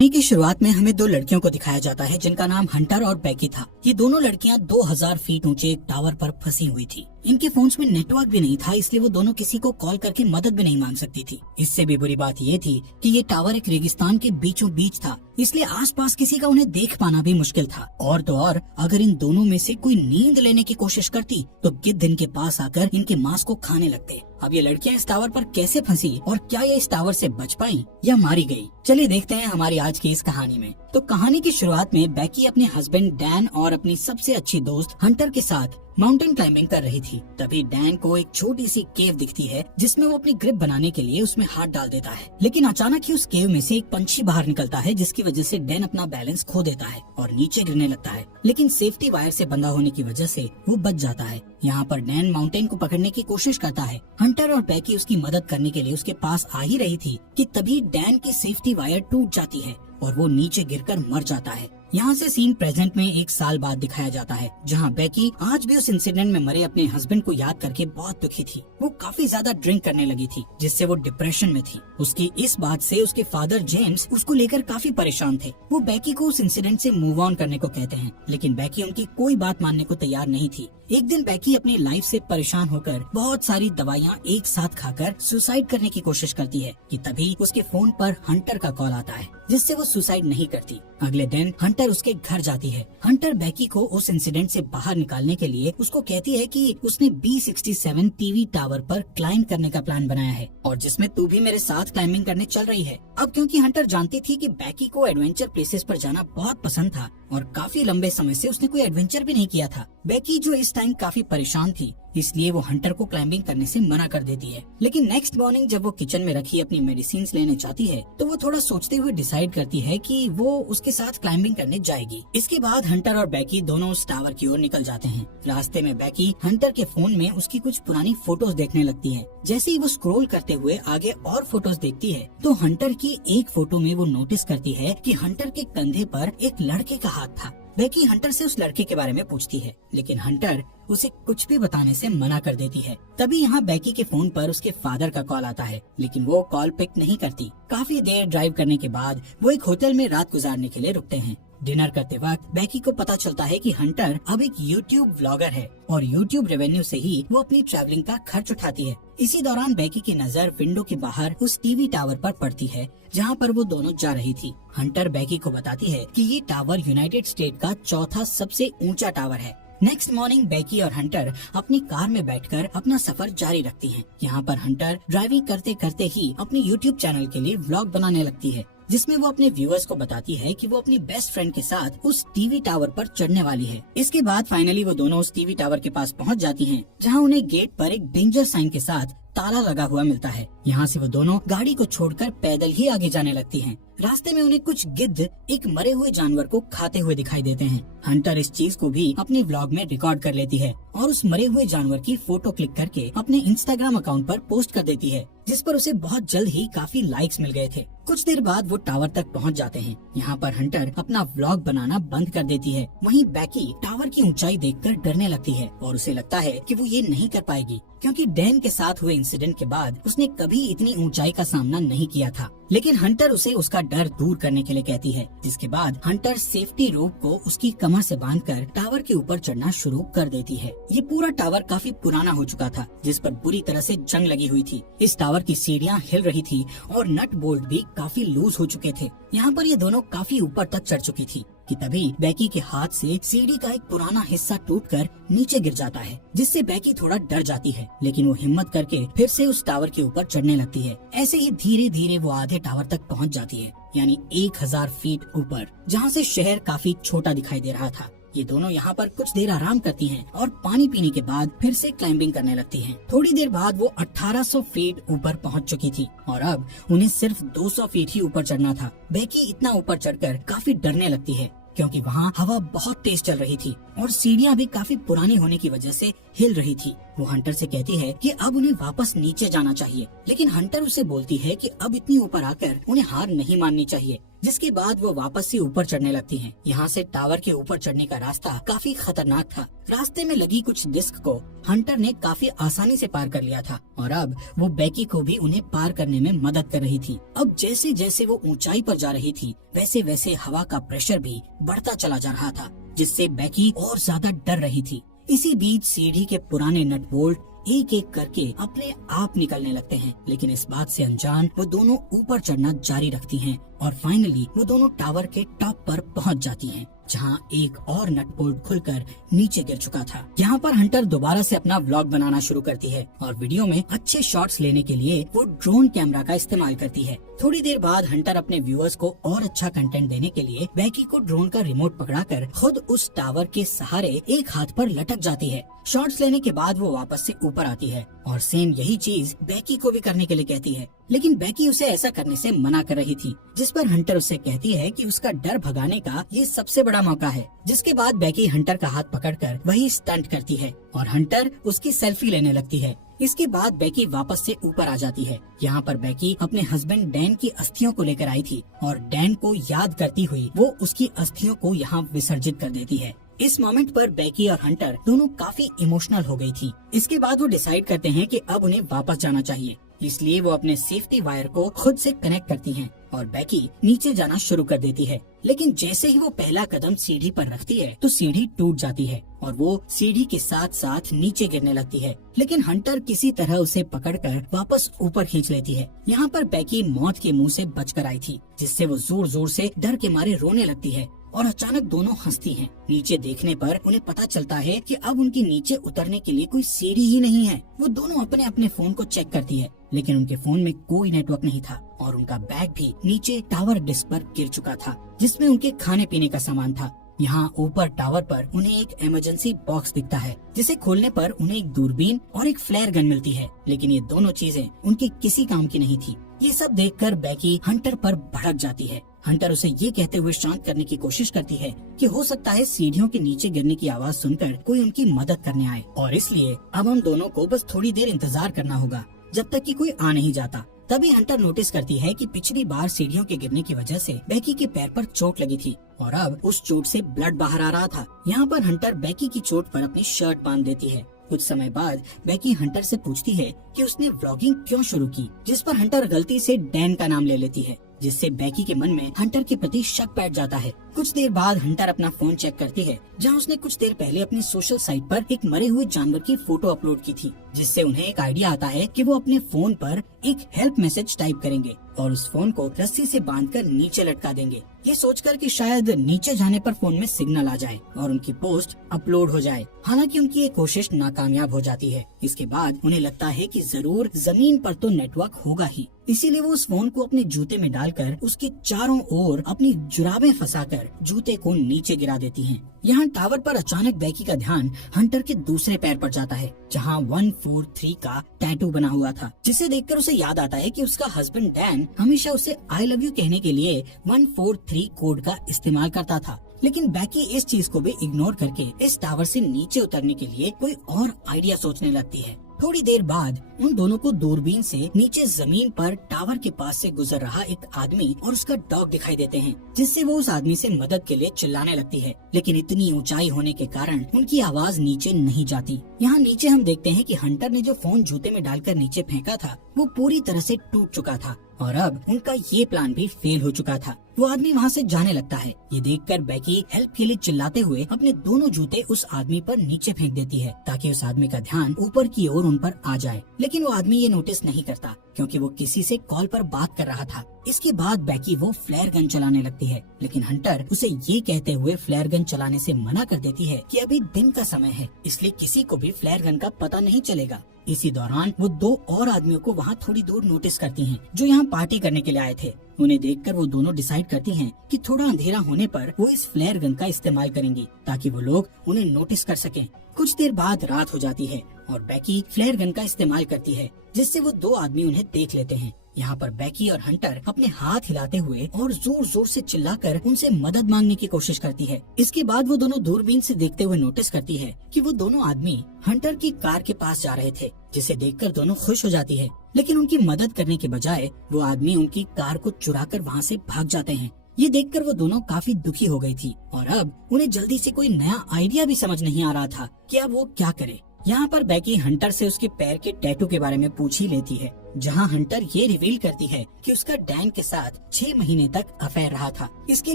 कहानी की शुरुआत में हमें दो लड़कियों को दिखाया जाता है जिनका नाम हंटर और बैकी था। ये दोनों लड़कियां 2000 फीट ऊंचे एक टावर पर फंसी हुई थी। इनके फोन्स में नेटवर्क भी नहीं था, इसलिए वो दोनों किसी को कॉल करके मदद भी नहीं मांग सकती थी। इससे भी बुरी बात ये थी कि ये टावर एक रेगिस्तान के बीचों बीच था, इसलिए आसपास किसी का उन्हें देख पाना भी मुश्किल था। और तो और अगर इन दोनों में से कोई नींद लेने की कोशिश करती तो गिद्ध इनके पास आकर इनके मांस को खाने लगते। अब ये लड़कियां इस टावर पर कैसे फंसी और क्या ये इस टावर से बच पाई या मारी गई, चलिए देखते हैं हमारी आज की इस कहानी में। तो कहानी की शुरुआत में बैकी अपने हस्बैंड डैन और अपनी सबसे अच्छी दोस्त हंटर के साथ माउंटेन क्लाइंबिंग कर रही थी। तभी डैन को एक छोटी सी केव दिखती है जिसमें वो अपनी ग्रिप बनाने के लिए उसमें हाथ डाल देता है, लेकिन अचानक ही उस केव में से एक पंछी बाहर निकलता है जिसकी वजह से डैन अपना बैलेंस खो देता है और नीचे गिरने लगता है, लेकिन सेफ्टी वायर से बंधा होने की वजह से वो बच जाता है। यहाँ पर डैन माउंटेन को पकड़ने की कोशिश करता है। हंटर और बैकी उसकी मदद करने के लिए उसके पास आ ही रही थी कि तभी डैन की सेफ्टी वायर टूट जाती है और वो नीचे गिरकर मर जाता है। यहाँ से सीन प्रेजेंट में 1 साल बाद दिखाया जाता है, जहाँ बैकी आज भी उस इंसिडेंट में मरे अपने हस्बैंड को याद करके बहुत दुखी थी। वो काफी ज्यादा ड्रिंक करने लगी थी, जिससे वो डिप्रेशन में थी। उसकी इस बात से उसके फादर जेम्स उसको लेकर काफी परेशान थे। वो बैकी को उस इंसिडेंट से मूव ऑन करने को कहते हैं, लेकिन बैकी उनकी कोई बात मानने को तैयार नहीं थी। एक दिन बैकी अपनी लाइफ से परेशान होकर बहुत सारी दवाइयाँ एक साथ खाकर सुसाइड करने की कोशिश करती है कि तभी उसके फोन पर हंटर का कॉल आता है, जिससे वो सुसाइड नहीं करती। अगले दिन हंटर उसके घर जाती है। हंटर बैकी को उस इंसिडेंट से बाहर निकालने के लिए उसको कहती है कि उसने B67 टीवी टावर पर क्लाइंब करने का प्लान बनाया है और जिसमें तू भी मेरे साथ क्लाइंबिंग करने चल रही है। अब क्योंकि हंटर जानती थी कि बैकी को एडवेंचर प्लेसेस पर जाना बहुत पसंद था और काफी लंबे समय से उसने कोई एडवेंचर भी नहीं किया था, बैकी जो इस टाइम काफी परेशान थी, इसलिए वो हंटर को क्लाइंबिंग करने से मना कर देती है। लेकिन नेक्स्ट मॉर्निंग जब वो किचन में रखी अपनी मेडिसिन लेने जाती है तो वो थोड़ा सोचते हुए डिसाइड करती है कि वो उसके साथ क्लाइंबिंग करने जाएगी। इसके बाद हंटर और बैकी दोनों उस टावर की ओर निकल जाते हैं। रास्ते में बैकी हंटर के फोन में उसकी कुछ पुरानी फोटोज देखने लगती है। जैसे ही वो स्क्रॉल करते हुए आगे और फोटोज देखती है तो हंटर की एक फोटो में वो नोटिस करती है कि हंटर के कंधे पर एक लड़के का हाथ था। बैकी हंटर से उस लड़के के बारे में पूछती है, लेकिन हंटर उसे कुछ भी बताने से मना कर देती है। तभी यहाँ बैकी के फोन पर उसके फादर का कॉल आता है, लेकिन वो कॉल पिक नहीं करती। काफी देर ड्राइव करने के बाद वो एक होटल में रात गुजारने के लिए रुकते हैं। डिनर करते वक्त बैकी को पता चलता है कि हंटर अब एक यूट्यूब व्लॉगर है और यूट्यूब रेवेन्यू से ही वो अपनी ट्रैवलिंग का खर्च उठाती है। इसी दौरान बैकी की नजर विंडो के बाहर उस टीवी टावर पर पड़ती है जहाँ पर वो दोनों जा रही थी। हंटर बैकी को बताती है कि ये टावर यूनाइटेड स्टेट का चौथा सबसे ऊंचा टावर है। नेक्स्ट मॉर्निंग बैकी और हंटर अपनी कार में बैठकर अपना सफर जारी रखती हैं। यहाँ पर हंटर ड्राइविंग करते करते ही अपनी यूट्यूब चैनल के लिए व्लॉग बनाने लगती है, जिसमें वो अपने व्यूअर्स को बताती है कि वो अपनी बेस्ट फ्रेंड के साथ उस टीवी टावर पर चढ़ने वाली है। इसके बाद फाइनली वो दोनों उस टीवी टावर के पास पहुंच जाती हैं, जहां उन्हें गेट पर एक डेंजर साइन के साथ ताला लगा हुआ मिलता है। यहाँ से वो दोनों गाड़ी को छोड़कर पैदल ही आगे जाने लगती हैं। रास्ते में उन्हें कुछ गिद्ध एक मरे हुए जानवर को खाते हुए दिखाई देते हैं। हंटर इस चीज को भी अपने व्लॉग में रिकॉर्ड कर लेती है और उस मरे हुए जानवर की फोटो क्लिक करके अपने इंस्टाग्राम अकाउंट पर पोस्ट कर देती है, जिस पर उसे बहुत जल्द ही काफी लाइक्स मिल गए थे। कुछ देर बाद वो टावर तक पहुंच जाते हैं। यहाँ पर हंटर अपना व्लॉग बनाना बंद कर देती है। वहीं बैकी टावर की ऊंचाई देखकर डरने लगती है और उसे लगता है कि वो ये नहीं कर पाएगी, क्योंकि डैन के साथ हुए इंसिडेंट के बाद उसने कभी इतनी ऊंचाई का सामना नहीं किया था। लेकिन हंटर उसे उसका डर दूर करने के लिए कहती है, जिसके बाद हंटर सेफ्टी रोप को उसकी कमर से बांधकर टावर के ऊपर चढ़ना शुरू कर देती है। ये पूरा टावर काफी पुराना हो चुका था, जिस पर बुरी तरह से जंग लगी हुई थी। इस टावर की सीढ़ियाँ हिल रही थी और नट बोल्ट भी काफी लूज हो चुके थे। यहाँ पर ये दोनों काफी ऊपर तक चढ़ चुकी थी कि तभी बैकी के हाथ से सीढ़ी का एक पुराना हिस्सा टूटकर नीचे गिर जाता है, जिससे बैकी थोड़ा डर जाती है, लेकिन वो हिम्मत करके फिर से उस टावर के ऊपर चढ़ने लगती है। ऐसे ही धीरे धीरे वो आधे टावर तक पहुंच जाती है, यानी 1000 फीट ऊपर, जहाँ से शहर काफी छोटा दिखाई दे रहा था। ये दोनों यहाँ पर कुछ देर आराम करती हैं और पानी पीने के बाद फिर से क्लाइंबिंग करने लगती हैं। थोड़ी देर बाद वो 1800 फीट ऊपर पहुँच चुकी थी और अब उन्हें सिर्फ 200 फीट ही ऊपर चढ़ना था। बैकी इतना ऊपर चढ़कर काफी डरने लगती है, क्योंकि वहाँ हवा बहुत तेज चल रही थी और सीढ़ियाँ भी काफी पुरानी होने की वजह से हिल रही थी। वो हंटर से कहती है कि अब उन्हें वापस नीचे जाना चाहिए, लेकिन हंटर उसे बोलती है कि अब इतनी ऊपर आकर उन्हें हार नहीं माननी चाहिए। जिसके बाद वो वापस से ऊपर चढ़ने लगती हैं। यहाँ से टावर के ऊपर चढ़ने का रास्ता काफी खतरनाक था। रास्ते में लगी कुछ डिस्क को हंटर ने काफी आसानी से पार कर लिया था और अब वो बेकी को भी उन्हें पार करने में मदद कर रही थी। अब जैसे जैसे वो ऊंचाई पर जा रही थी वैसे वैसे हवा का प्रेशर भी बढ़ता चला जा रहा था, जिससे बेकी और ज्यादा डर रही थी। इसी बीच सीढ़ी के पुराने नट बोल्ट एक एक करके अपने आप निकलने लगते हैं, लेकिन इस बात से अनजान वो दोनों ऊपर चढ़ना जारी रखती हैं और फाइनली वो दोनों टावर के टॉप पर पहुंच जाती हैं, जहां एक और नट बोल्ट खुलकर नीचे गिर चुका था। यहाँ पर हंटर दोबारा से अपना व्लॉग बनाना शुरू करती है और वीडियो में अच्छे शॉट्स लेने के लिए वो ड्रोन कैमरा का इस्तेमाल करती है। थोड़ी देर बाद हंटर अपने व्यूअर्स को और अच्छा कंटेंट देने के लिए बेकी को ड्रोन का रिमोट पकड़ाकर खुद उस टावर के सहारे एक हाथ पर लटक जाती है। शॉट्स लेने के बाद वो वापस से ऊपर आती है और सेम यही चीज बेकी को भी करने के लिए कहती है, लेकिन बेकी उसे ऐसा करने से मना कर रही थी, जिस पर हंटर उससे कहती है कि उसका डर भगाने का ये सबसे बड़ा मौका है। जिसके बाद बेकी हंटर का हाथ पकड़कर वही स्टंट करती है और हंटर उसकी सेल्फी लेने लगती है। इसके बाद बेकी वापस से ऊपर आ जाती है। यहाँ पर बेकी अपने हस्बैंड डैन की अस्थियों को लेकर आई थी और डैन को याद करती हुई वो उसकी अस्थियों को यहाँ विसर्जित कर देती है। इस मोमेंट पर बेकी और हंटर दोनों काफी इमोशनल हो गई थी। इसके बाद वो डिसाइड करते हैं कि अब उन्हें वापस जाना चाहिए, इसलिए वो अपने सेफ्टी वायर को खुद से कनेक्ट करती हैं और बेकी नीचे जाना शुरू कर देती है। लेकिन जैसे ही वो पहला कदम सीढ़ी पर रखती है तो सीढ़ी टूट जाती है और वो सीढ़ी के साथ साथ नीचे गिरने लगती है, लेकिन हंटर किसी तरह उसे पकड़कर वापस ऊपर खींच लेती है। यहाँ पर बेकी मौत के मुंह से बचकर आई थी, जिससे वो जोर जोर से डर के मारे रोने लगती है और अचानक दोनों हंसती हैं। नीचे देखने पर उन्हें पता चलता है कि अब उनके नीचे उतरने के लिए कोई सीढ़ी ही नहीं है। वो दोनों अपने अपने फोन को चेक करती है, लेकिन उनके फोन में कोई नेटवर्क नहीं था और उनका बैग भी नीचे टावर डिस्क पर गिर चुका था, जिसमें उनके खाने पीने का सामान था। यहाँ ऊपर टावर पर उन्हें एक इमरजेंसी बॉक्स दिखता है, जिसे खोलने पर उन्हें एक दूरबीन और एक फ्लेयर गन मिलती है, लेकिन ये दोनों चीजें उनके किसी काम की नहीं थी। ये सब देखकर बेकी हंटर पर भड़क जाती है। हंटर उसे ये कहते हुए शांत करने की कोशिश करती है कि हो सकता है सीढ़ियों के नीचे गिरने की आवाज सुनकर कोई उनकी मदद करने आए और इसलिए अब हम दोनों को बस थोड़ी देर इंतजार करना होगा जब तक कि कोई आ नहीं जाता। तभी हंटर नोटिस करती है कि पिछली बार सीढ़ियों के गिरने की वजह से बेकी के पैर पर चोट लगी थी और अब उस चोट से ब्लड बाहर आ रहा था। यहाँ पर हंटर बेकी की चोट पर अपनी शर्ट बांध देती है। कुछ समय बाद बेकी हंटर से पूछती है कि उसने व्लॉगिंग क्यों शुरू की, जिस पर हंटर गलती से डैन का नाम ले लेती है, जिससे बेकी के मन में हंटर के प्रति शक बैठ जाता है। कुछ देर बाद हंटर अपना फोन चेक करती है, जहां उसने कुछ देर पहले अपनी सोशल साइट पर एक मरे हुए जानवर की फोटो अपलोड की थी, जिससे उन्हें एक आइडिया आता है कि वो अपने फोन पर एक हेल्प मैसेज टाइप करेंगे और उस फोन को रस्सी से बांधकर नीचे लटका देंगे, ये सोचकर कि शायद नीचे जाने पर फोन में सिग्नल आ जाए और उनकी पोस्ट अपलोड हो जाए। हालांकि उनकी ये कोशिश नाकामयाब हो जाती है। इसके बाद उन्हें लगता है कि जरूर जमीन पर तो नेटवर्क होगा ही, इसीलिए वो उस फोन को अपने जूते में डालकर उसके चारों ओर अपनी जुराबें फंसाकर जूते को नीचे गिरा देती हैं। यहाँ टावर पर अचानक बेकी का ध्यान हंटर के दूसरे पैर पर जाता है, जहाँ 143 का टैटू बना हुआ था, जिसे देखकर उसे याद आता है कि उसका हस्बैंड डैन हमेशा उसे आई लव यू कहने के लिए 143 कोड का इस्तेमाल करता था। लेकिन बेकी इस चीज को भी इग्नोर करके इस टावर से नीचे उतरने के लिए कोई और आइडिया सोचने लगती है। थोड़ी देर बाद उन दोनों को दूरबीन से नीचे जमीन पर टावर के पास से गुजर रहा एक आदमी और उसका डॉग दिखाई देते हैं, जिससे वो उस आदमी से मदद के लिए चिल्लाने लगती है, लेकिन इतनी ऊंचाई होने के कारण उनकी आवाज नीचे नहीं जाती। यहाँ नीचे हम देखते हैं कि हंटर ने जो फोन जूते में डालकर नीचे फेंका था वो पूरी तरह से टूट चुका था और अब उनका ये प्लान भी फेल हो चुका था। वो आदमी वहाँ से जाने लगता है। ये देखकर बेकी हेल्प के लिए चिल्लाते हुए अपने दोनों जूते उस आदमी पर नीचे फेंक देती है, ताकि उस आदमी का ध्यान ऊपर की ओर उन पर आ जाए, लेकिन वो आदमी ये नोटिस नहीं करता क्योंकि वो किसी से कॉल पर बात कर रहा था। इसके बाद बेकी वो फ्लेयर गन चलाने लगती है, लेकिन हंटर उसे ये कहते हुए फ्लेयर गन चलाने से मना कर देती है कि अभी दिन का समय है, इसलिए किसी को भी फ्लेयर गन का पता नहीं चलेगा। इसी दौरान वो दो और आदमियों को वहाँ थोड़ी दूर नोटिस करती हैं, जो यहाँ पार्टी करने के लिए आए थे। उन्हें देखकर वो दोनों डिसाइड करती हैं कि थोड़ा अंधेरा होने पर वो इस फ्लेयर गन का इस्तेमाल करेंगी, ताकि वो लोग उन्हें नोटिस कर सकें। कुछ देर बाद रात हो जाती है और बैकी फ्लेयर गन का इस्तेमाल करती है, जिससे वो दो आदमी उन्हें देख लेते हैं। यहाँ पर बैकी और हंटर अपने हाथ हिलाते हुए और जोर जोर से चिल्लाकर उनसे मदद मांगने की कोशिश करती है। इसके बाद वो दोनों दूरबीन से देखते हुए नोटिस करती है कि वो दोनों आदमी हंटर की कार के पास जा रहे थे, जिसे देखकर दोनों खुश हो जाती है। लेकिन उनकी मदद करने के बजाय वो आदमी उनकी कार को चुराकर वहाँ से भाग जाते हैं। ये देखकर वो दोनों काफी दुखी हो गई थी और अब उन्हें जल्दी से कोई नया आइडिया भी समझ नहीं आ रहा था कि अब वो क्या करे। यहाँ पर बैकी हंटर से उसके पैर के टैटू के बारे में पूछ ही लेती है, जहाँ हंटर ये रिवील करती है कि उसका डैन के साथ 6 महीने तक अफेयर रहा था। इसके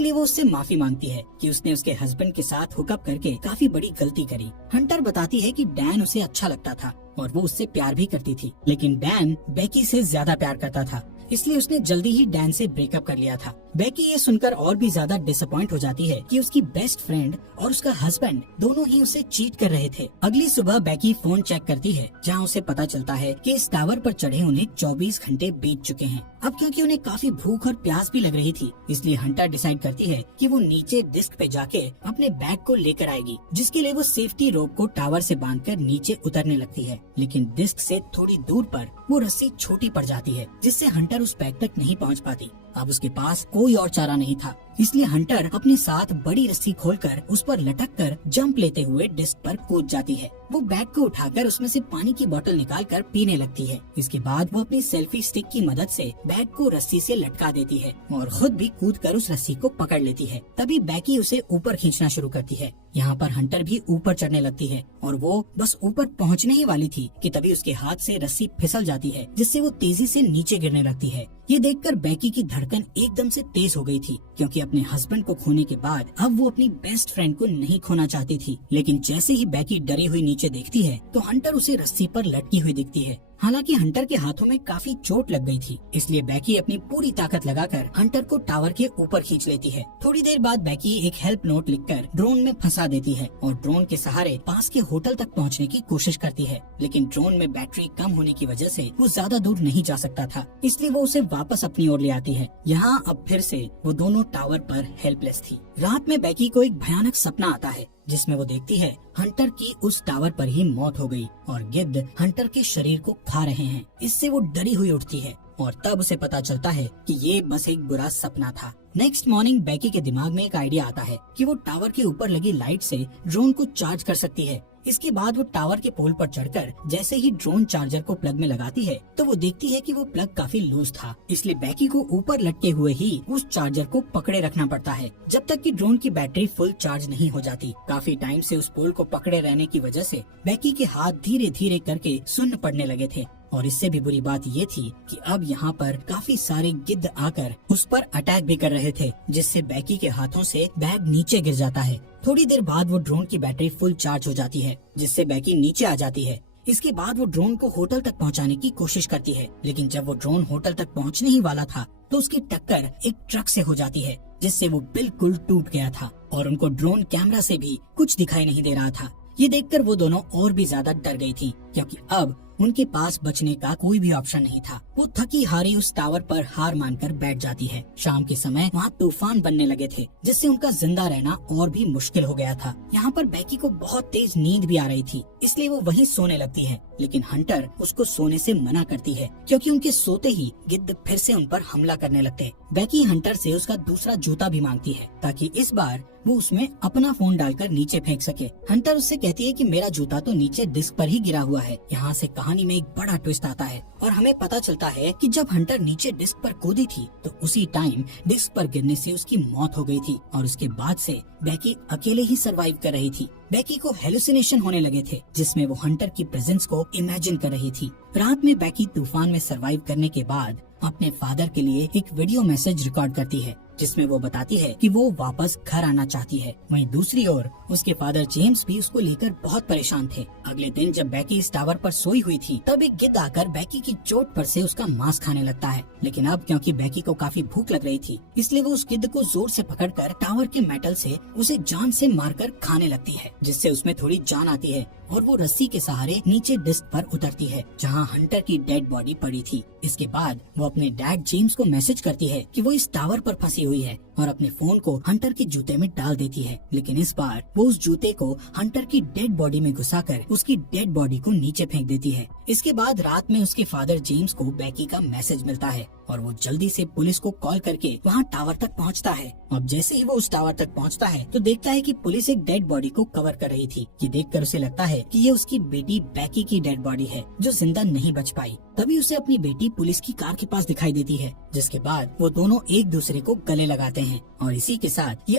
लिए वो उससे माफी मांगती है कि उसने उसके हस्बैंड के साथ हुकअप करके काफी बड़ी गलती करी। हंटर बताती है कि डैन उसे अच्छा लगता था और वो उससे प्यार भी करती थी, लेकिन डैन बैकी से ज्यादा प्यार करता था, इसलिए उसने जल्दी ही डैन से ब्रेकअप कर लिया था। बैकी ये सुनकर और भी ज्यादा डिसअपॉइंट हो जाती है कि उसकी बेस्ट फ्रेंड और उसका हस्बैंड दोनों ही उसे चीट कर रहे थे। अगली सुबह बैकी फोन चेक करती है, जहां उसे पता चलता है कि इस टावर पर चढ़े उन्हें 24 घंटे बीत चुके हैं। अब क्योंकि उन्हें काफी भूख और प्यास भी लग रही थी, इसलिए हंटर डिसाइड करती है कि वो नीचे डिस्क पे जाके अपने बैग को लेकर आएगी, जिसके लिए वो सेफ्टी रोप को टावर से बांधकर नीचे उतरने लगती है। लेकिन डिस्क से थोड़ी दूर पर वो रस्सी छोटी पड़ जाती है, जिससे हंटर उस बैग तक नहीं पहुंच पाती। अब उसके पास कोई और चारा नहीं था, इसलिए हंटर अपने साथ बड़ी रस्सी खोलकर उस पर लटककर जंप लेते हुए डिस्क पर कूद जाती है। वो बैग को उठाकर उसमें से पानी की बोतल निकालकर पीने लगती है। इसके बाद वो अपनी सेल्फी स्टिक की मदद से बैग को रस्सी से लटका देती है और खुद भी कूदकर उस रस्सी को पकड़ लेती है। तभी बैकी उसे ऊपर खींचना शुरू करती है। यहाँ पर हंटर भी ऊपर चढ़ने लगती है और वो बस ऊपर पहुँचने ही वाली थी कि तभी उसके हाथ से रस्सी फिसल जाती है, जिससे वो तेजी से नीचे गिरने लगती है। ये देखकर बैकी की धड़कन एकदम से तेज हो गई थी, क्योंकि अपने हस्बैंड को खोने के बाद अब वो अपनी बेस्ट फ्रेंड को नहीं खोना चाहती थी। लेकिन जैसे ही बैकी डरी हुई नीचे देखती है तो हंटर उसे रस्सी पर लटकी हुई दिखती है। हालांकि हंटर के हाथों में काफी चोट लग गई थी, इसलिए बैकी अपनी पूरी ताकत लगाकर हंटर को टावर के ऊपर खींच लेती है। थोड़ी देर बाद बैकी एक हेल्प नोट लिखकर ड्रोन में फंसा देती है और ड्रोन के सहारे पास के होटल तक पहुंचने की कोशिश करती है। लेकिन ड्रोन में बैटरी कम होने की वजह से वो ज्यादा दूर नहीं जा सकता था, इसलिए वो उसे वापस अपनी ओर ले आती है। यहाँ अब फिर से वो दोनों टावर पर हेल्पलेस थी। रात में बैकी को एक भयानक सपना आता है, जिसमें वो देखती है हंटर की उस टावर पर ही मौत हो गई और गिद्ध हंटर के शरीर को खा रहे हैं। इससे वो डरी हुई उठती है और तब उसे पता चलता है कि ये बस एक बुरा सपना था। नेक्स्ट मॉर्निंग बैकी के दिमाग में एक आइडिया आता है कि वो टावर के ऊपर लगी लाइट से ड्रोन को चार्ज कर सकती है। इसके बाद वो टावर के पोल पर चढ़कर जैसे ही ड्रोन चार्जर को प्लग में लगाती है तो वो देखती है कि वो प्लग काफी लूज था, इसलिए बैकी को ऊपर लटके हुए ही उस चार्जर को पकड़े रखना पड़ता है जब तक कि ड्रोन की बैटरी फुल चार्ज नहीं हो जाती। काफी टाइम से उस पोल को पकड़े रहने की वजह से बैकी के हाथ धीरे धीरे करके सुन्न पड़ने लगे थे और इससे भी बुरी बात ये थी कि अब यहाँ पर काफी सारे गिद्ध आकर उस पर अटैक भी कर रहे थे, जिससे बैकी के हाथों से बैग नीचे गिर जाता है। थोड़ी देर बाद वो ड्रोन की बैटरी फुल चार्ज हो जाती है, जिससे बैकी नीचे आ जाती है। इसके बाद वो ड्रोन को होटल तक पहुँचाने की कोशिश करती है, लेकिन जब वो ड्रोन होटल तक पहुँचने ही वाला था तो उसकी टक्कर एक ट्रक से हो जाती है, जिससे वो बिल्कुल टूट गया था और उनको ड्रोन कैमरा से भी कुछ दिखाई नहीं दे रहा था। ये देखकर वो दोनों और भी ज्यादा डर गई थी, क्योंकि अब उनके पास बचने का कोई भी ऑप्शन नहीं था। वो थकी हारी उस टावर पर हार मानकर बैठ जाती है। शाम के समय वहाँ तूफान बनने लगे थे, जिससे उनका जिंदा रहना और भी मुश्किल हो गया था। यहाँ पर बैकी को बहुत तेज नींद भी आ रही थी, इसलिए वो वहीं सोने लगती है, लेकिन हंटर उसको सोने से मना करती है, क्योंकि उनके सोते ही गिद्ध फिर से उन पर हमला करने लगते। बैकी हंटर से उसका दूसरा जूता भी मांगती है, ताकि इस बार वो उसमें अपना फोन डालकर नीचे फेंक सके। हंटर उससे कहती है कि मेरा जूता तो नीचे डिस्क पर ही गिरा हुआ है। यहाँ से कहानी में एक बड़ा ट्विस्ट आता है और हमें पता चलता है कि जब हंटर नीचे डिस्क पर कूदी थी तो उसी टाइम डिस्क पर गिरने से उसकी मौत हो गई थी और उसके बाद से बैकी अकेले ही सरवाइव कर रही थी। बैकी को हेलुसिनेशन होने लगे थे, जिसमें वो हंटर की प्रेजेंस को इमेजिन कर रही थी। रात में बैकी तूफान में सरवाइव करने के बाद अपने फादर के लिए एक वीडियो मैसेज रिकॉर्ड करती है, जिसमें वो बताती है कि वो वापस घर आना चाहती है। वहीं दूसरी ओर उसके फादर जेम्स भी उसको लेकर बहुत परेशान थे। अगले दिन जब बैकी इस टावर पर सोई हुई थी तब एक गिद्ध आकर बैकी की चोट पर से उसका मांस खाने लगता है, लेकिन अब क्योंकि बैकी को काफी भूख लग रही थी इसलिए वो उस गिद्ध को जोर से पकड़कर टावर के मेटल से उसे जान से मारकर खाने लगती है, जिससे उसमें थोड़ी जान आती है और वो रस्सी के सहारे नीचे डिस्क पर उतरती है, जहाँ हंटर की डेड बॉडी पड़ी थी। इसके बाद वो अपने डैड जेम्स को मैसेज करती है कि वो इस टावर पर फंसी हुई है और अपने फोन को हंटर के जूते में डाल देती है, लेकिन इस बार वो उस जूते को हंटर की डेड बॉडी में घुसाकर उसकी डेड बॉडी को नीचे फेंक देती है। इसके बाद रात में उसके फादर जेम्स को बेकी का मैसेज मिलता है और वो जल्दी से पुलिस को कॉल करके वहाँ टावर तक पहुँचता है। अब जैसे ही वो उस टावर तक पहुँचता है तो देखता है कि पुलिस एक डेड बॉडी को कवर कर रही थी। ये देखकर उसे लगता है कि ये उसकी बेटी बेकी की डेड बॉडी है जो जिंदा नहीं बच पाई। तभी उसे अपनी बेटी पुलिस की कार के पास दिखाई देती है, जिसके बाद वो दोनों एक दूसरे को गले लगाते हैं और इसी के साथ ये